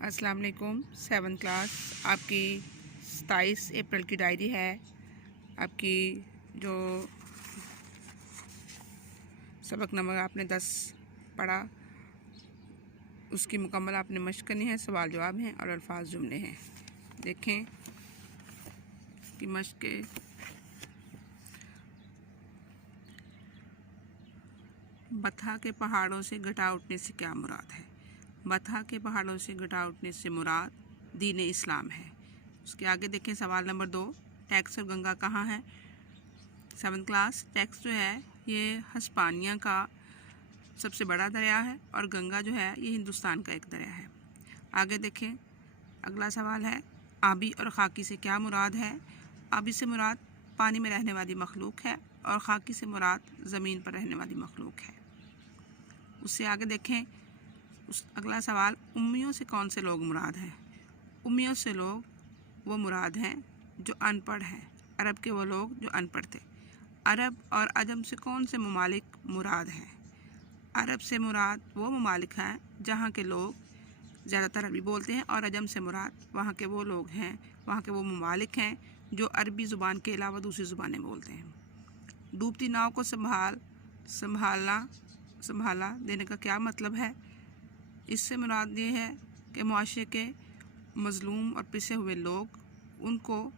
अस्सलाम वालेकुम। 7th class आपकी 27 अप्रैल की डायरी है। आपकी जो सबक नंबर आपने 10 पढ़ा उसकी मुकम्मल आपने मश्क करनी है। सवाल जवाब हैं और अल्फाज जुमले हैं। देखें कि मश्क बथा के पहाड़ों से घटा उठने से क्या मुराद है। बथा के पहाड़ों से घटा उठने से मुराद दीन इस्लाम है। उसके आगे देखें सवाल नंबर 2, टेक्स और गंगा कहाँ है। 7th क्लास टेक्स जो है ये हिस्पानिया का सबसे बड़ा दरिया है और गंगा जो है ये हिंदुस्तान का एक दरिया है। आगे देखें अगला सवाल है, आबी और खाकी से क्या मुराद है। आबी से मुराद पानी में रहने वाली मखलूक है और खाकी से मुराद ज़मीन पर रहने वाली मखलूक है। उससे आगे देखें अगला सवाल, उम्मियों से कौन से लोग मुराद हैं। उम्मियों से लोग वो मुराद हैं जो अनपढ़ हैं। अरब के वो लोग जो अनपढ़ थे। अरब और अजम से कौन से ममालिक मुराद हैं। अरब से मुराद वो ममालिक हैं जहाँ के लोग ज़्यादातर अरबी बोलते हैं और अजम से मुराद वहाँ के वो लोग हैं, वहाँ के वो ममालिक हैं जो अरबी ज़ुबान के अलावा दूसरी ज़ुबानें बोलते हैं। डूबती नाव को संभाला देने का क्या मतलब है। इससे मुराद ये है कि मुआशरे के मज़लूम और पिसे हुए लोग उनको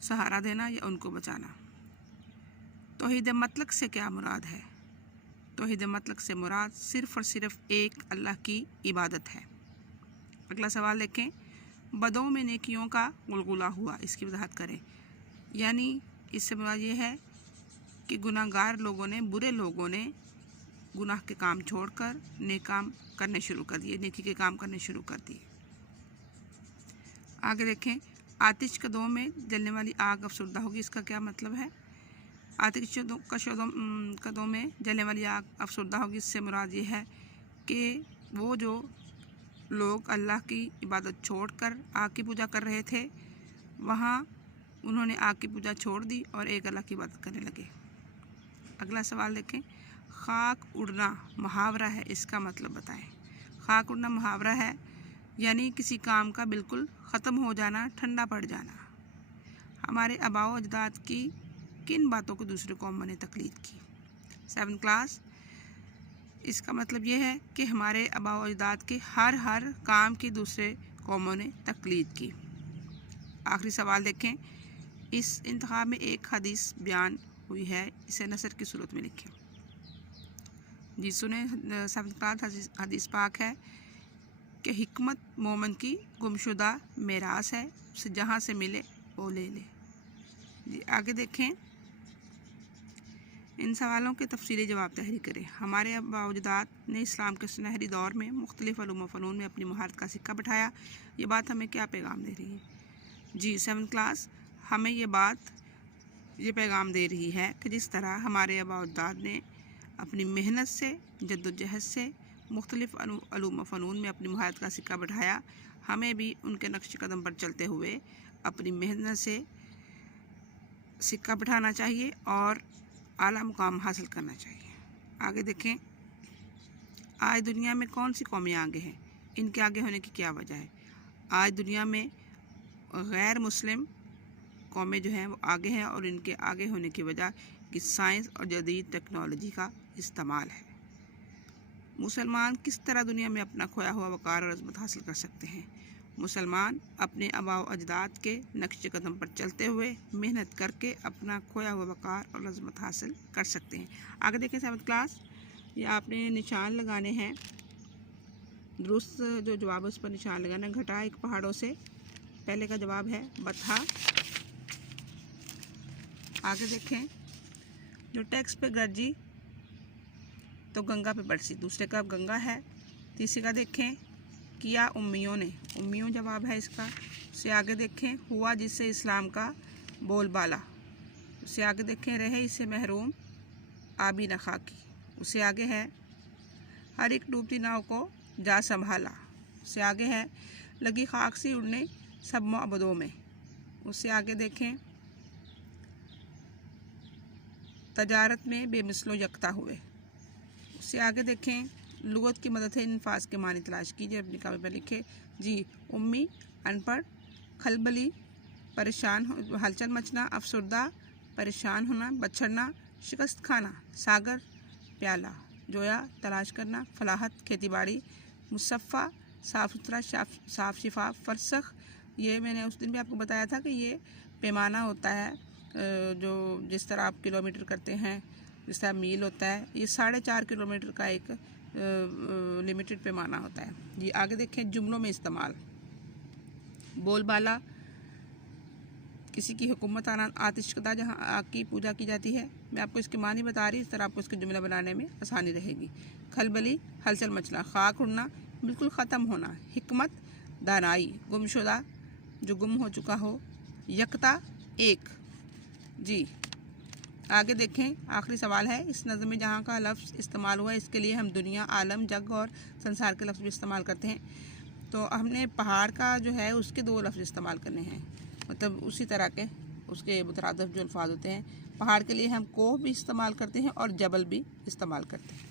सहारा देना या उनको बचाना। तौहीद मतलक से क्या मुराद है। तौहीद मतलक से मुराद सिर्फ़ और सिर्फ एक अल्लाह की इबादत है। अगला सवाल देखें, बदों में नेकियों का गुलगुला हुआ, इसकी वजाहत करें। यानी इससे मुराद ये है कि गुनाहगार लोगों ने, बुरे लोगों ने गुनाह के काम छोड़कर नेक काम करने शुरू कर दिए, नेकी के काम करने शुरू कर दिए। आगे देखें, आतिश कदों में जलने वाली आग अफसरदा होगी, इसका क्या मतलब है। आतिश कदों में जलने वाली आग अफसरदा होगी, इससे मुराद ये है कि वो जो लोग अल्लाह की इबादत छोड़कर आग की पूजा कर रहे थे, वहाँ उन्होंने आग की पूजा छोड़ दी और एक अल्लाह की इबादत करने लगे। अगला सवाल देखें, खाक उड़ना मुहावरा है, इसका मतलब बताएं। खाक उड़ना मुहावरा है यानी किसी काम का बिल्कुल ख़त्म हो जाना, ठंडा पड़ जाना। हमारे आबाओ अजदाद की किन बातों को दूसरे कौमों ने तकलीद की। 7th क्लास इसका मतलब ये है कि हमारे आबाओ अजदाद के हर काम की दूसरे कौमों ने तकलीद की। आखिरी सवाल देखें, इस इंतखाब में एक हदीस बयान हुई है, इसे नसर की सूरत में लिखें। जी सुने, 7th क्लास हदीस पाक है कि हिकमत मोमन की गुमशुदा मेरास है, उसे जहाँ से मिले वो ले ले। जी आगे देखें, इन सवालों के तफसीली जवाब तहरीर करें। हमारे आबा-ओ-अजदाद ने इस्लाम के सुनहरी दौर में मुख्तलिफ उलूम व फ़नून में अपनी महारत का सिक्का बैठाया। ये बात हमें क्या पैगाम दे रही है। जी 7th क्लास हमें ये पैगाम दे रही है कि जिस तरह हमारे आबा-ओ-अजदाद ने अपनी मेहनत से, जद्दोजहद से मुख्तलिफ उलूम व फ़नून में अपनी महारत का सिक्का बढ़ाया, हमें भी उनके नक्श कदम पर चलते हुए अपनी मेहनत से सिक्का बढ़ाना चाहिए और आला मुकाम हासिल करना चाहिए। आगे देखें, आज दुनिया में कौन सी कौमें आगे हैं, इनके आगे होने की क्या वजह है। आज दुनिया में गैर मुस्लिम कौमें जो हैं वो आगे हैं और इनके आगे होने की वजह कि साइंस और जदीद टेक्नोलॉजी का इस्तेमाल है। मुसलमान किस तरह दुनिया में अपना खोया हुआ वक़ार और अज़मत हासिल कर सकते हैं। मुसलमान अपने आबाओ अजदाद के नक्श कदम पर चलते हुए मेहनत करके अपना खोया हुआ वक़ार और अज़मत हासिल कर सकते हैं। आगे देखें 7th क्लास, ये आपने निशान लगाने हैं, दुरुस्त जो जवाब है उस पर निशान लगाना। घटा एक पहाड़ों से, पहले का जवाब है बथा। आगे देखें, जो टेक्स्ट पे गरजी तो गंगा पे बरसी, दूसरे का गंगा है। तीसरे का देखें, किया उम्मियों ने, उम्मियों जवाब है इसका। उससे आगे देखें, हुआ जिससे इस्लाम का बोलबाला। उससे आगे देखें, रहे इससे महरूम आबी न खाकी। उससे आगे है, हर एक डूबती नाव को जा संभाला। उससे आगे है, लगी खाक सी उड़ने सब मोहब्बतों में। उससे आगे देखें, तजारत में बेमिसलो यकता हुए। उससे आगे देखें, लुगत की मदद से इन अल्फाज के मानी तलाश कीजिए, अपनी कापी पर लिखे। जी, उम्मी अनपढ़, खलबली परेशान, हलचल मचना, अफसरदा परेशान होना, बछड़ना शिकस्त खाना, सागर प्याला, जोया तलाश करना, फलाहत खेती बाड़ी, मुसफ़ा साफ़ सुथरा साफ़ शिफाफ, फरसख ये मैंने उस दिन भी आपको बताया था कि ये पैमाना होता है, जो जिस तरह आप किलोमीटर करते हैं, जिस तरह मील होता है, ये 4.5 किलोमीटर का एक लिमिटेड पैमाना होता है। ये आगे देखें, जुमलों में इस्तेमाल, बोलबाला किसी की हुकूमत आतिशकदा जहाँ आग की पूजा की जाती है। मैं आपको इसके मानी बता रही, इस तरह आपको इसके जुमला बनाने में आसानी रहेगी। खलबली हलचल मचना, खाक उड़ना बिल्कुल ख़त्म होना, हिकमत दानाई, गुमशुदा जो गुम हो चुका हो, यकता एक। जी, आगे देखें, आखिरी सवाल है, इस नज़म में जहाँ का लफ्ज़ इस्तेमाल हुआ है इसके लिए हम दुनिया, आलम, जग और संसार के लफ्ज़ भी इस्तेमाल करते हैं। तो हमने पहाड़ का जो है उसके 2 लफ्ज़ इस्तेमाल करने हैं, मतलब उसी तरह के उसके मुतरादिफ जो अल्फाज होते हैं। पहाड़ के लिए हम कोह भी इस्तेमाल करते हैं और जबल भी इस्तेमाल करते हैं।